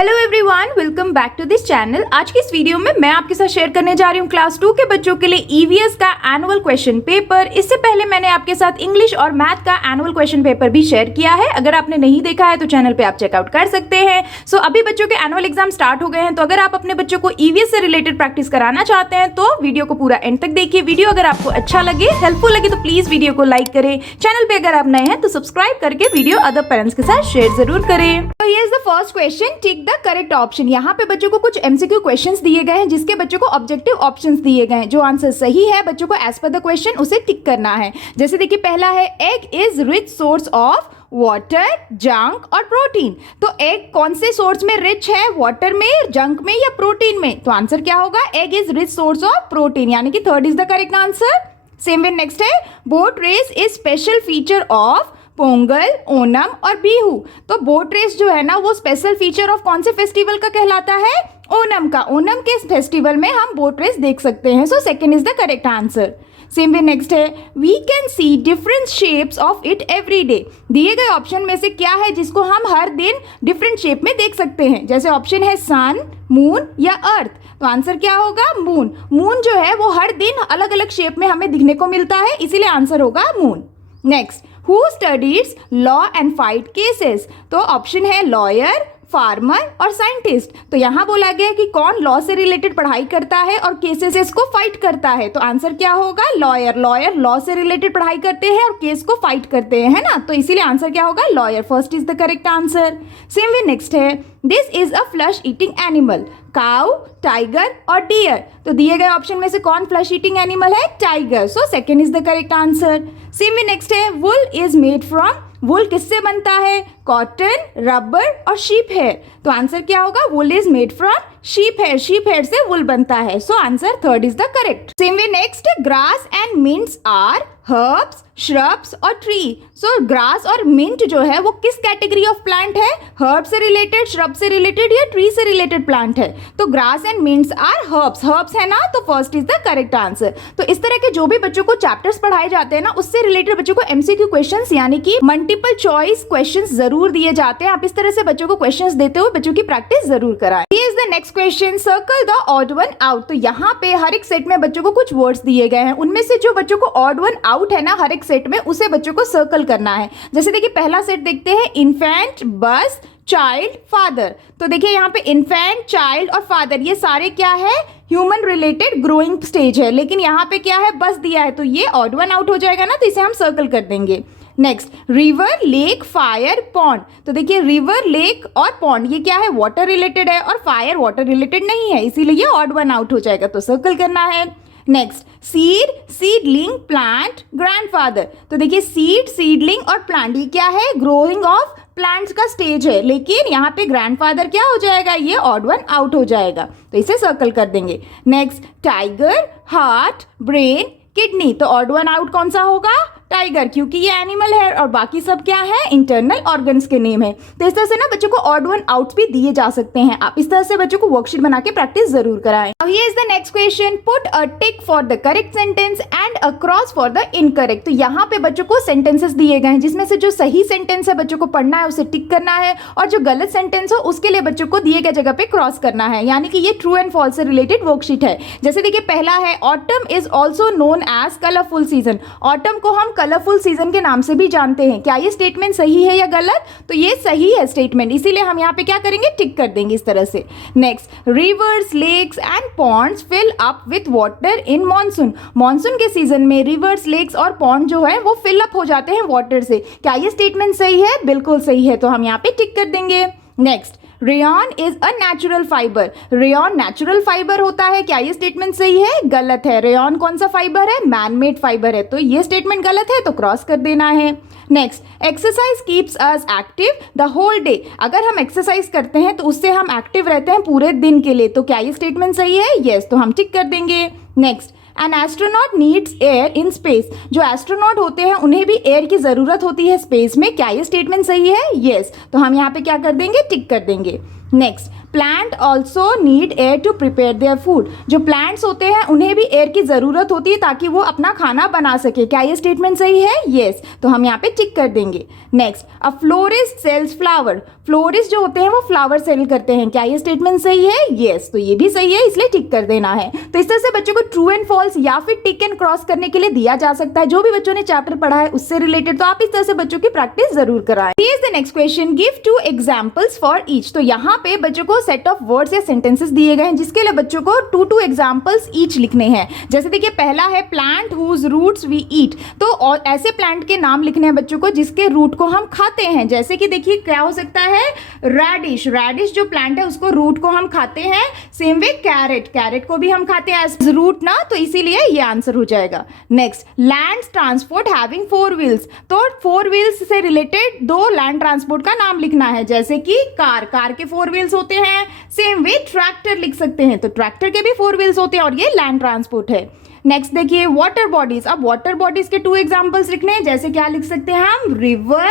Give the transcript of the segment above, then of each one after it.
Hello everyone, welcome back to this channel. आज की इस वीडियो में मैं आपके साथ शेयर करने जा रही हूँ क्लास 2 के बच्चों के लिए ईवीएस का एनुअल क्वेश्चन पेपर। इससे पहले मैंने आपके साथ इंग्लिश और मैथ का एनुअल क्वेश्चन पेपर भी शेयर किया है। अगर आपने नहीं देखा है तो चैनल पे आप चेकआउट कर सकते हैं। सो अभी बच्चों के एनुअल एग्जाम स्टार्ट हो गए हैं, तो अगर आप अपने बच्चों को ईवीएस से रिलेटेड प्रैक्टिस कराना चाहते हैं तो वीडियो को पूरा एंड तक देखिए। वीडियो अगर आपको अच्छा लगे, हेल्पफुल लगे तो प्लीज वीडियो को लाइक करें। चैनल पे अगर आप नए हैं तो सब्सक्राइब करके वीडियो अदर पेरेंट्स के साथ शेयर जरूर करें। तो here is the first question, tick the correct option. यहाँ पे बच्चों को कुछ एमसीक्यू क्वेश्चंस दिए गए हैं जिसके बच्चों को ऑब्जेक्टिव ऑप्शंस दिए गए हैं। जो आंसर सही है बच्चों को एज पर द क्वेश्चन उसे टिक करना है। जैसे देखिए पहला है egg is rich source of water, junk और प्रोटीन। तो एग कौन से सोर्स में रिच है, वाटर में, जंक में या प्रोटीन में? तो आंसर क्या होगा? Egg is rich source of protein, यानी कि third is the correct answer. Same way next है boat race is special feature of Pongal, Onam और बिहू। तो बोट रेस जो है ना वो स्पेशल फीचर ऑफ कौन से फेस्टिवल का कहलाता है? ओनम का। ओनम के फेस्टिवल में हम बोट रेस देख सकते हैं। So second is the correct answer. Same way next है we can see different shapes of it every day. दिए गए ऑप्शन में से क्या है जिसको हम हर दिन डिफरेंट शेप में देख सकते हैं? जैसे ऑप्शन है सन, मून या अर्थ। तो आंसर क्या होगा? मून। मून जो है वो हर दिन अलग अलग शेप में हमें दिखने को मिलता है, इसीलिए आंसर होगा moon. Next, who studies law and fight cases. तो ऑप्शन है लॉयर, फार्मर और साइंटिस्ट। तो यहाँ बोला गया कि कौन लॉ से रिलेटेड पढ़ाई करता है और केसेस को फाइट करता है। तो आंसर क्या होगा? लॉयर। लॉयर लॉ से रिलेटेड पढ़ाई करते हैं और केस को फाइट करते हैं, है ना? तो इसीलिए आंसर क्या होगा? Lawyer. First is the correct answer. Same way next है this is a flesh eating animal, cow, tiger और डियर। तो दिए गए ऑप्शन में से कौन फ्लश ईटिंग एनिमल है? Tiger. So second is the correct answer. Same way next है wool is made from. Wool किससे बनता है? कॉटन, रबर और शीप हेयर। तो आंसर क्या होगा? Wool is made from sheep hair. Sheep hair से वुल बनता है। So answer third is the correct. Same way next, grass and mints are herbs, shrubs और ट्री। सो ग्रास और मिंट जो है वो किस कैटेगरी ऑफ प्लांट है? हर्ब से रिलेटेड, श्रब से रिलेटेड या ट्री से रिलेटेड प्लांट है? तो grass and mints are herbs. Herbs है ना, तो first is the correct answer. तो इस तरह के जो भी बच्चों को चैप्टर्स पढ़ाए जाते हैं ना उससे रिलेटेड बच्चों को एमसीक्यू क्वेश्चंस यानी कि मल्टीपल चॉइस क्वेश्चंस जरूर दिए जाते हैं। आप इस तरह से बच्चों को क्वेश्चंस देते हुए बच्चों की प्रैक्टिस जरूर कराएं। ये is the next question, circle the odd one out. तो यहाँ पे हर एक सेट में बच्चों को कुछ वर्ड्स दिए गए हैं, उनमें से जो बच्चों को ऑड वन आउट है ना हर एक सेट में उसे बच्चों को सर्कल करना है। जैसे देखिए पहला सेट देखते हैं, इन्फेंट, बस, चाइल्ड, फादर। तो देखिए यहाँ पे इन्फेंट, चाइल्ड और फादर ये सारे क्या है? ह्यूमन रिलेटेड ग्रोइंग स्टेज है। लेकिन यहाँ पे क्या है? बस दिया है, तो ये ऑड वन आउट हो जाएगा ना, तो इसे हम सर्कल कर देंगे। Next, river, lake, fire, pond. तो देखिए रिवर, लेक और पॉन्ड ये क्या है? वाटर रिलेटेड है और फायर वाटर रिलेटेड नहीं है, इसीलिए ये ऑड वन आउट हो जाएगा, तो सर्कल करना है। Next, seed, seedling, plant, grandfather. तो देखिए सीड, सीडलिंग और प्लांट ये क्या है? ग्रोइंग ऑफ प्लांट्स का स्टेज है, लेकिन यहाँ पे ग्रैंडफादर क्या हो जाएगा? ये ऑड वन आउट हो जाएगा, तो इसे सर्कल कर देंगे। Next, tiger, heart, brain, kidney. तो ऑड वन आउट कौन सा होगा? टाइगर, क्योंकि ये एनिमल है और बाकी सब क्या है? इंटरनल ऑर्गन्स के नेम है। तो इस तरह से ना बच्चों को ऑड वन आउट्स भी दिए जा सकते हैं। आप इस तरह से बच्चों को वर्कशीट बना के प्रैक्टिस जरूर कराएं। Now here is the next question, put a tick for the correct sentence and a cross for the incorrect। तो यहाँ पे बच्चों को सेंटेंसेस दिए गए हैं जिसमें से जो सही सेंटेंस है बच्चों को पढ़ना है, उसे टिक करना है, और जो गलत सेंटेंस हो उसके लिए बच्चों को दिए गए जगह पे क्रॉस करना है। यानी कि ये ट्रू एंड फॉल्स से रिलेटेड वर्कशीट है। जैसे देखिए पहला है autumn is also known as colourful season. Autumn को हम कलरफुल सीजन के नाम से भी जानते हैं। क्या ये स्टेटमेंट सही है या गलत? तो ये सही है स्टेटमेंट, इसीलिए हम यहाँ पे क्या करेंगे? टिक कर देंगे इस तरह से। Next, rivers, lakes and ponds fill up with water in monsoon. Monsoon के सीजन में रिवर्स, लेक्स और पॉन्ड जो है वो फिल अप हो जाते हैं वाटर से। क्या ये स्टेटमेंट सही है? बिल्कुल सही है, तो हम यहाँ पे टिक कर देंगे। Next, rayon is a natural fibre. Rayon natural fibre होता है। क्या ये स्टेटमेंट सही है? गलत है। रेयॉन कौन सा फाइबर है? मैन मेड फाइबर है, तो ये स्टेटमेंट गलत है, तो क्रॉस कर देना है। Next, exercise keeps us active the whole day. अगर हम एक्सरसाइज करते हैं तो उससे हम एक्टिव रहते हैं पूरे दिन के लिए, तो क्या ये स्टेटमेंट सही है? यस, तो हम टिक कर देंगे। Next, an astronaut needs air in space. जो एस्ट्रोनॉट होते हैं उन्हें भी एयर की जरूरत होती है स्पेस में। क्या ये स्टेटमेंट सही है? यस, तो हम यहाँ पे क्या कर देंगे? टिक कर देंगे। Next, plant also need air to prepare their food. जो प्लांट्स होते हैं उन्हें भी एयर की ज़रूरत होती है ताकि वो अपना खाना बना सके। क्या ये स्टेटमेंट सही है? येस, तो हम यहाँ पे टिक कर देंगे। नेक्स्ट, अ फ्लोरिस्ट सेल्स फ्लावर। फ्लोरिस्ट जो होते हैं वो फ्लावर सेल करते हैं। क्या ये स्टेटमेंट सही है? येस, तो ये भी सही है, इसलिए टिक कर देना है। तो इस तरह से बच्चों को ट्रू एंड फॉल्स या फिर टिक एंड क्रॉस करने के लिए दिया जा सकता है। जो भी बच्चों ने चैप्टर पढ़ा है उससे रिलेटेड, तो आप इस तरह से बच्चों की प्रैक्टिस जरूर कराएं। Here is the next question, give 2 examples for each. तो यहाँ पे बच्चों को सेट ऑफ वर्ड्स या सेंटेंसेस दिए गए हैं जिसके लिए बच्चों को 2 एग्जांपल्स ईच लिखने हैं। जैसे देखिए, पहला है plant whose roots we eat. तो और ऐसे प्लांट के नाम लिखने हैं बच्चों को जिसके रूट को हम खाते हैं। जैसे कि देखिए, क्या हो सकता है? रेडिश। रेडिश जो प्लांट है उसको रूट को हम खाते हैं। सेम वे कैरेट, कैरेट को भी हम खाते हैं एज रूट ना, तो इसीलिए ये आंसर हो जाएगा। Next, land transport having 4 wheels. तो 4 व्हील्स से रिलेटेड 2 लैंड ट्रांसपोर्ट का नाम लिखना है। जैसे कि कार, कार के 4 व्हील्स होते हैं। सेम वे ट्रैक्टर लिख सकते हैं, तो ट्रैक्टर के भी 4 व्हील्स होते हैं और ये लैंड ट्रांसपोर्ट है। नेक्स्ट देखिए, वाटर बॉडीज। अब वाटर बॉडीज के 2 एग्जांपल्स लिखने हैं। जैसे क्या लिख सकते हैं हम? रिवर,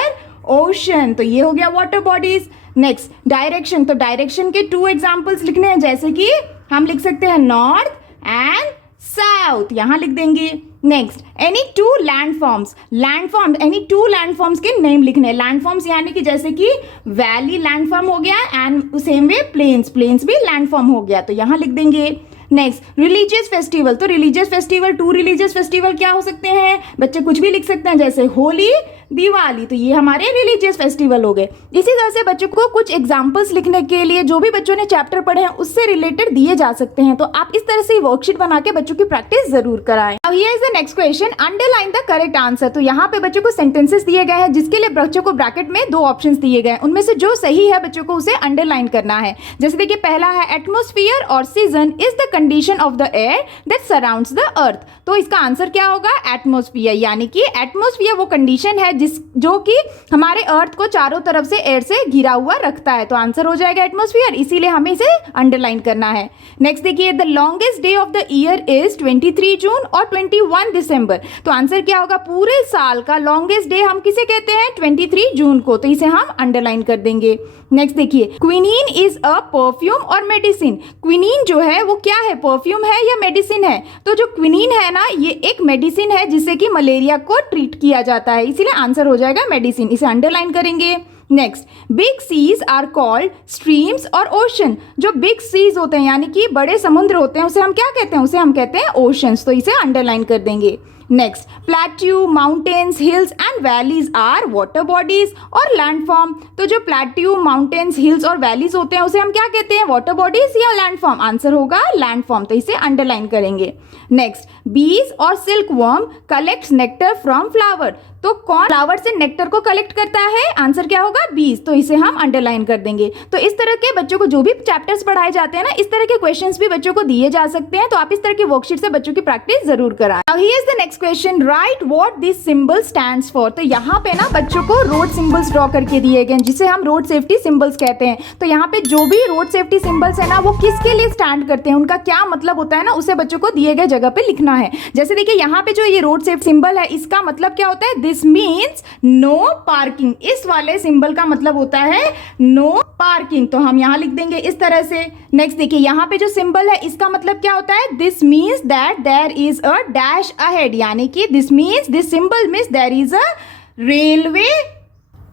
ओशन, तो ये हो गया वाटर बॉडीज। Next, direction. तो डायरेक्शन के 2 एग्जांपल्स लिखने हैं। जैसे कि हम लिख सकते हैं नॉर्थ एंड साउथ, यहां लिख देंगे। Next, any 2 landforms. Landform, any 2 landforms के नेम लिखने हैं। लैंडफॉर्म्स यानी कि जैसे कि वैली लैंडफॉर्म हो गया and same way plains, plains भी लैंडफॉर्म हो गया, तो यहां लिख देंगे। Next, religious festival. तो रिलीजियस फेस्टिवल, 2 रिलीजियस फेस्टिवल क्या हो सकते हैं? बच्चे कुछ भी लिख सकते हैं, जैसे होली, दिवाली, तो ये हमारे रिलीजियस फेस्टिवल हो गए। इसी तरह से बच्चों को कुछ एग्जांपल्स लिखने के लिए जो भी बच्चों ने चैप्टर पढ़े हैं उससे रिलेटेड दिए जा सकते हैं। तो आप इस तरह से वर्कशीट बना के बच्चों की प्रैक्टिस जरूर कराएं। अब here is the next question, underline the correct answer. तो यहाँ पे बच्चों को सेंटेंसेस दिए गए हैं जिसके लिए बच्चों को ब्रैकेट में 2 ऑप्शंस दिए गए हैं। उनमें से जो सही है बच्चों को उसे अंडरलाइन करना है। जैसे देखिए, पहला है एटमॉस्फेयर और season is the condition of the air that surrounds the earth. तो इसका आंसर क्या होगा? एटमॉस्फेयर, यानी कि एटमॉस्फेयर वो कंडीशन है जो कि हमारे अर्थ को चारों तरफ से एयर से घिरा हुआ रखता है। तो आंसर हो जाएगा एटमॉस्फेयर, इसीलिए हमें इसे अंडरलाइन करना है। नेक्स्ट देखिए, the longest day of the year is 23 जून और 21 दिसंबर। तो आंसर क्या होगा? पूरे साल का लॉन्गेस्ट डे हम किसे कहते हैं? 23 जून को, तो इसे हम अंडरलाइन कर देंगे। नेक्स्ट देखिए, क्विनीन इज अ परफ्यूम और मेडिसिन। क्विनीन जो है वो क्या है? परफ्यूम है या मेडिसिन है? तो जो क्विनीन है ना, ये एक मेडिसिन है जिससे कि मलेरिया को ट्रीट किया जाता है, इसीलिए आंसर हो जाएगा मेडिसिन, इसे अंडरलाइन करेंगे। Next, big seas are called streams और ओशन। जो बिग सीज होते हैं यानी कि बड़े समुद्र होते हैं उसे हम क्या कहते हैं? उसे हम कहते हैं ओशंस, तो इसे अंडरलाइन कर देंगे। Next, plateau, mountains, hills and valleys are water bodies और लैंडफॉर्म। तो जो प्लेट्यू, माउंटेन्स, हिल्स और वैलीज होते हैं उसे हम क्या कहते हैं? वाटर बॉडीज या लैंडफॉर्म? आंसर होगा लैंडफॉर्म, तो इसे अंडरलाइन करेंगे। नेक्स्ट, बीज और silkworm collects nectar from flower. तो कौन फ्लावर से नेक्टर को कलेक्ट करता है? आंसर क्या होगा? बीज, तो इसे हम अंडरलाइन कर देंगे। तो इस तरह के बच्चों को जो भी चैप्टर्स पढ़ाए जाते हैं ना, इस तरह के क्वेश्चंस भी बच्चों को दिए जा सकते हैं। तो आप इस तरह की वर्कशीट से बच्चों की प्रैक्टिस जरूर कराएं। Now here is the next question, right what this symbol stands for. तो यहाँ पे ना बच्चों को रोड सिंबल्स ड्रॉ करके दिए गए जिसे हम रोड सेफ्टी सिंबल्स कहते हैं। तो यहाँ पे जो भी रोड सेफ्टी सिंबल्स है ना, वो किसके लिए स्टैंड करते हैं, उनका क्या मतलब होता है ना, उसे बच्चों को दिए गए जगह पे लिखना है। जैसे देखिए, यहाँ पे जो ये रोड सेफ्टी सिंबल है इसका मतलब क्या होता है? This means no parking. इस वाले सिंबल का मतलब होता है नो पार्किंग, तो हम यहां लिख देंगे इस तरह से। नेक्स्ट देखिए, यहां पे जो सिंबल है इसका मतलब क्या होता है? This means that there is a dash ahead, यानी कि this means, this symbol means there is a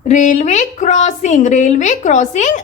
railway crossing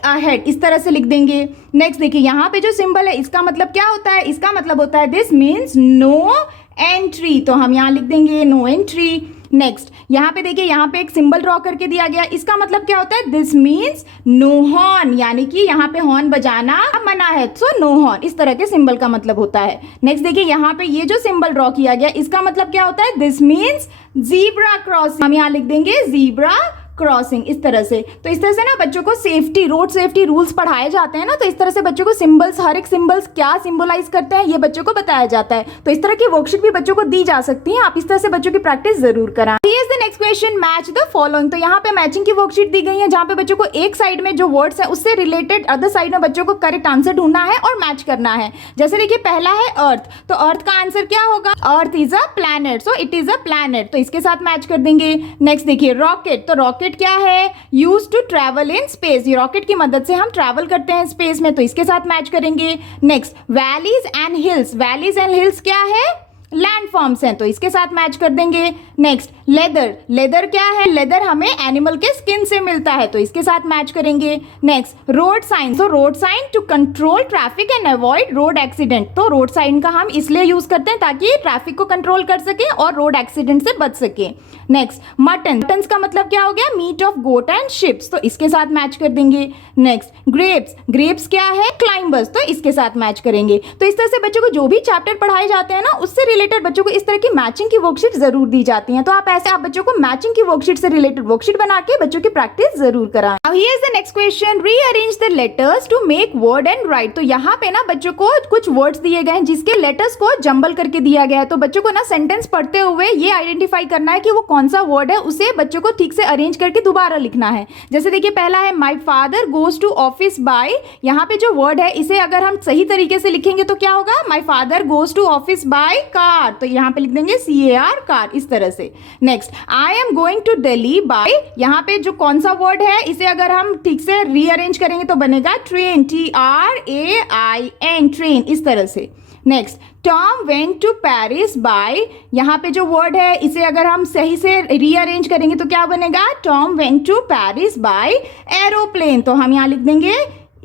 ahead, इस तरह से लिख देंगे। नेक्स्ट देखिए, यहां पे जो सिंबल है इसका मतलब क्या होता है? इसका मतलब होता है दिस मीन्स नो एंट्री, तो हम यहां लिख देंगे नो एंट्री। नेक्स्ट, यहाँ पे देखिए, यहाँ पे एक सिंबल ड्रॉ करके दिया गया, इसका मतलब क्या होता है? दिस मीन्स नो हॉर्न, यानी कि यहाँ पे हॉर्न बजाना मना है, सो नो हॉर्न, इस तरह के सिंबल का मतलब होता है। नेक्स्ट देखिए, यहाँ पे ये जो सिंबल ड्रॉ किया गया इसका मतलब क्या होता है? दिस मीन्स जीब्रा क्रॉसिंग, हम यहाँ लिख देंगे जीब्रा क्रॉसिंग, इस तरह से। तो इस तरह से ना बच्चों को सेफ्टी, रोड सेफ्टी रूल्स पढ़ाए जाते हैं ना, तो इस तरह से बच्चों को सिंबल्स, हर एक सिंबल्स क्या सिंबलाइज करते हैं ये बच्चों को बताया जाता है। तो इस तरह की वर्कशीट भी बच्चों को दी जा सकती है, आप इस तरह से बच्चों की प्रैक्टिस जरूर कराएं। Here is the next question, match the following. तो यहाँ पे मैचिंग की वर्कशीट दी गई है जहाँ पे बच्चों को एक साइड में जो वर्ड्स है उससे रिलेटेड अदर साइड में बच्चों को करेक्ट आंसर ढूंढना है और मैच करना है। जैसे देखिए पहला है अर्थ, तो अर्थ का आंसर क्या होगा, earth is a planet, so it is a planet, तो इसके साथ मैच कर देंगे। नेक्स्ट देखिए रॉकेट, तो रॉकेट क्या है, use to travel in space, ये रॉकेट की मदद से हम ट्रैवल करते हैं स्पेस में, तो इसके साथ मैच करेंगे। Next valleys and hills, valleys and hills क्या है, लैंड फॉर्म्स हैं, तो इसके साथ मैच कर देंगे। नेक्स्ट लेदर, लेदर क्या है, लेदर हमें एनिमल के स्किन से मिलता है, तो इसके साथ मैच करेंगे। नेक्स्ट रोड साइन, तो road sign to control traffic and avoid road accident, तो रोड साइन का हम इसलिए यूज करते हैं ताकि ट्रैफिक को कंट्रोल कर सके और रोड एक्सीडेंट से बच सके। नेक्स्ट मटन, मटन का मतलब क्या हो गया, meat of goat and sheeps, तो इसके साथ मैच कर देंगे। नेक्स्ट ग्रेप्स, ग्रेप्स क्या है, क्लाइंबर्स, तो इसके साथ मैच करेंगे। तो इस तरह से बच्चों को जो भी चैप्टर पढ़ाए जाते हैं ना उससे रिलेटेड बच्चों को इस तरह की मैचिंग की वर्कशीट जरूर दी जाती हैं, तो आप ऐसे आप बच्चों को मैचिंग की वर्कशीट से रिलेटेड वर्कशीट बना के बच्चों की प्रैक्टिस जरूर कराएं। Now here is the next question, rearrange the letters to make word and write। तो यहाँ पे ना बच्चों को कुछ वर्ड्स दिए गए हैं जिसके लेटर्स को जंबल करके दिया गया है, तो बच्चों को ना सेंटेंस पढ़ते हुए ये आइडेंटिफाई करना है कि वो कौन सा वर्ड है, उसे बच्चों को ठीक से अरेंज करके दोबारा लिखना है। जैसे देखिए पहला है my father goes to office by, यहाँ पे जो वर्ड है इसे अगर हम सही तरीके से लिखेंगे तो क्या होगा, my father goes to office by car, तो यहाँ पे लिख देंगे CAR कार, इस तरह से। Next I am going to Delhi by, यहाँ पे जो कौन सा वर्ड है इसे अगर हम ठीक से रीअरेंज करेंगे तो बनेगा ट्रेन, TRAIN ट्रेन, इस तरह से। Next Tom went to Paris by, यहाँ पे जो वर्ड है इसे अगर हम सही से रीअरेंज करेंगे तो क्या बनेगा, Tom went to Paris by aeroplane, तो हम यहाँ लिख देंगे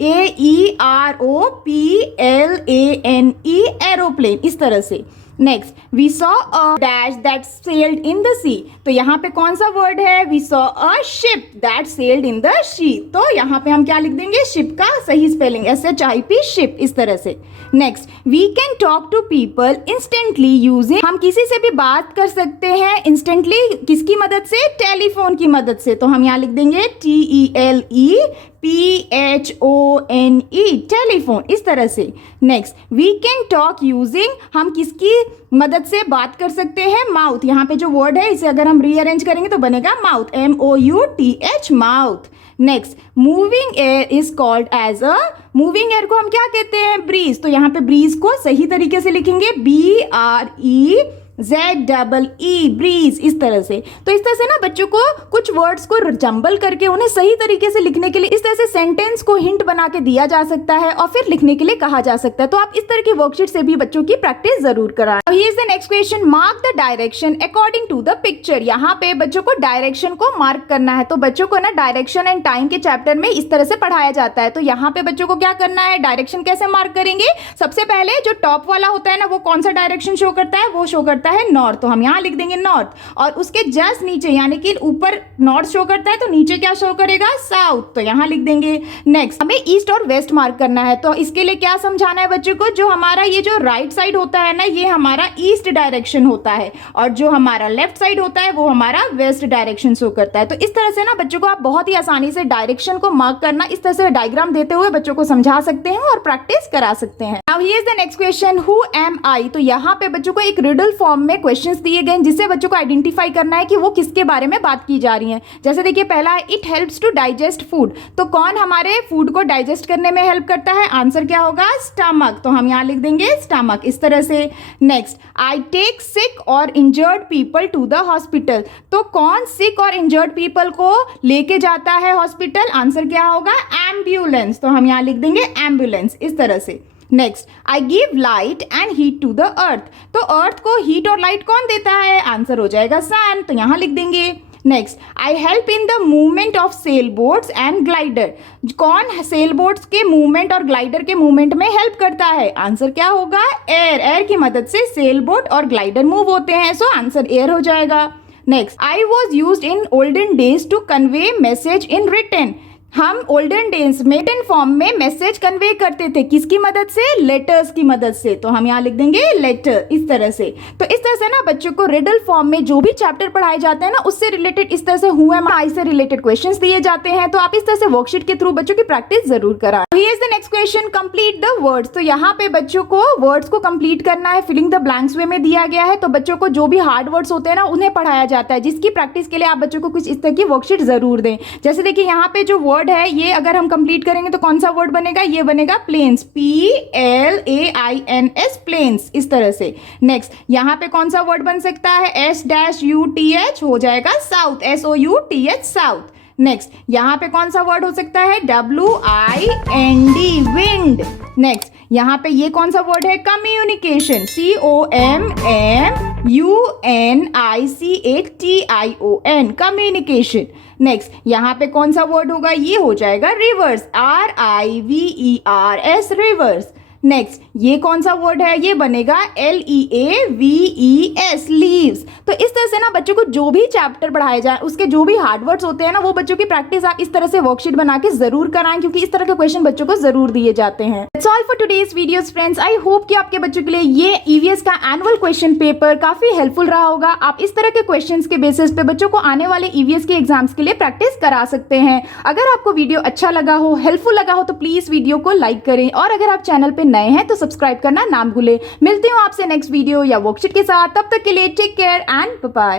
AEROPLANE एरोप्लेन, इस तरह से। Next we saw a dash that sailed in the sea, तो यहाँ पे कौन सा वर्ड है, we saw a ship that sailed in the sea, तो यहाँ पे हम क्या लिख देंगे, शिप का सही स्पेलिंग SHIP शिप, इस तरह से। Next we can talk to people instantly using, हम किसी से भी बात कर सकते हैं इंस्टेंटली, किसकी मदद से, टेलीफोन की मदद से, तो हम यहाँ लिख देंगे TELEPHONE टेलीफोन, इस तरह से। Next we can talk using, हम किसकी मदद से बात कर सकते हैं, माउथ, यहाँ पे जो वर्ड है इसे अगर हम रीअरेंज करेंगे तो बनेगा mouth, MOUTH mouth. Next moving air is called as a, moving air को हम क्या कहते हैं, ब्रीज, तो यहाँ पे ब्रीज को सही तरीके से लिखेंगे BREZEE ब्रीज, इस तरह से। तो इस तरह से ना बच्चों को कुछ वर्ड्स को जंबल करके उन्हें सही तरीके से लिखने के लिए इस तरह से सेंटेंस को हिंट बना के दिया जा सकता है और फिर लिखने के लिए कहा जा सकता है, तो आप इस तरह की वर्कशीट से भी बच्चों की प्रैक्टिस जरूर कराएं। Here is the next question, mark the direction according to the picture, यहाँ पे बच्चों को डायरेक्शन को मार्क करना है, तो बच्चों को ना डायरेक्शन एंड टाइम के चैप्टर में इस तरह से पढ़ाया जाता है, तो यहाँ पे बच्चों को क्या करना है, डायरेक्शन कैसे मार्क करेंगे, सबसे पहले जो टॉप वाला होता है ना वो कौन सा डायरेक्शन शो करता है, वो शो करता है नॉर्थ, तो हम यहाँ लिख देंगे नॉर्थ, और उसके जस्ट नीचे यानी कि ऊपर नॉर्थ शो करता है तो नीचे क्या शो करेगा, साउथ, तो यहाँ लिख देंगे। नेक्स्ट हमें ईस्ट और वेस्ट मार्क करना है, तो इसके लिए क्या समझाना है बच्चों को, जो हमारा ये जो राइट साइड होता है ना ये हमारा ईस्ट डायरेक्शन होता है और जो हमारा लेफ्ट साइड होता है वो हमारा वेस्ट डायरेक्शन शो करता है, तो इस तरह से ना बच्चों को आप बहुत ही आसानी से डायरेक्शन को मार्क करना इस तरह से डायग्राम देते हुए बच्चों को समझा सकते हैं और प्रैक्टिस करा सकते हैं। Now here is the next question, who am I, तो यहाँ पे बच्चों को एक रिडल फॉर्म में क्वेश्चंस दिए गए जिससे बच्चों को आइडेंटिफाई करना है कि वो किसके बारे में बात की जा रही है। जैसे देखिए पहला है it helps to digest food, तो कौन हमारे फूड को डाइजेस्ट करने में हेल्प करता है, आंसर क्या होगा, स्टमक, तो हम यहाँ लिख देंगे स्टमक, इस तरह से। नेक्स्ट आई टेक सिक और injured people to the hospital, तो कौन सिक और इंजर्ड पीपल को लेके जाता है हॉस्पिटल, आंसर क्या होगा, एम्बुलेंस, तो हम यहाँ लिख देंगे एम्बुलेंस, इस तरह से। Next I give light and heat to the earth, तो अर्थ को हीट और लाइट कौन देता है, आंसर हो जाएगा सन, तो यहाँ लिख देंगे। Next I help in the movement of sail boats and glider, कौन सेल बोट्स के मूवमेंट और ग्लाइडर के मूवमेंट में हेल्प करता है, आंसर क्या होगा, एयर, एयर की मदद से सेल बोट और ग्लाइडर मूव होते हैं, सो आंसर एयर हो जाएगा। Next I was used in olden days to convey message in written, हम ओल्डन डेज में रिटन फॉर्म में मैसेज कन्वे करते थे, किसकी मदद से, लेटर्स की मदद से, तो हम यहाँ लिख देंगे लेटर, इस तरह से। तो इस तरह से ना बच्चों को रिडल फॉर्म में जो भी चैप्टर पढ़ाए जाते हैं ना उससे रिलेटेड इस तरह से हु एम आई से रिलेटेड क्वेश्चंस दिए जाते हैं, तो आप इस तरह से वर्कशीट के थ्रू बच्चों की प्रैक्टिस जरूर कराएं। Here is the next question, complete the words. तो यहाँ पे बच्चों को वर्ड्स को कंप्लीट करना है, फिलिंग द ब्लैंक्स वे में दिया गया है। तो बच्चों को जो भी हार्ड वर्ड्स होते हैं ना उन्हें पढ़ाया जाता है, जिसकी प्रैक्टिस के लिए आप बच्चों को कुछ इस तरह की वर्कशीट जरूर दें। जैसे देखिए यहाँ पे जो वर्ड है ये अगर हम कंप्लीट करेंगे तो कौन सा वर्ड बनेगा, ये बनेगा प्लेन्स, PLAINS प्लेन्स, इस तरह से। नेक्स्ट यहाँ पे कौन सा वर्ड बन सकता है, SUTH हो जाएगा साउथ, SOUTH साउथ। नेक्स्ट यहाँ पे कौन सा वर्ड हो सकता है, WIND विंड। नेक्स्ट यहाँ पे ये कौन सा वर्ड है, कम्युनिकेशन, COMMUNICATION कम्युनिकेशन। नेक्स्ट यहाँ पे कौन सा वर्ड होगा, ये हो जाएगा रिवर्स, RIVERS रिवर्स। नेक्स्ट ये कौन सा वर्ड है, ये बनेगा LEAVES लीव्स। तो इस तरह से ना बच्चों को जो भी चैप्टर पढ़ाए जाए उसके जो भी हार्ड वर्ड्स होते हैं ना वो बच्चों की प्रैक्टिस आप इस तरह से वर्कशीट बना के जरूर कराएं, क्योंकि इस तरह के क्वेश्चन बच्चों को जरूर दिए जाते हैं। That's all for today's videos friends. I hope कि आपके बच्चों के लिए ये EVS का एनुअल क्वेश्चन पेपर काफी हेल्पफुल रहा होगा। आप इस तरह के क्वेश्चंस के बेसिस पे बच्चों को आने वाले EVS के एग्जाम्स के लिए प्रैक्टिस करा सकते हैं। अगर आपको वीडियो अच्छा लगा हो, हेल्पफुल लगा हो तो प्लीज वीडियो को लाइक करें, और अगर आप चैनल पे नए हैं तो सब्सक्राइब करना ना भूलें। मिलती हूँ आपसे नेक्स्ट वीडियो या वर्कशीट के साथ, तब तक के लिए take care and bye bye.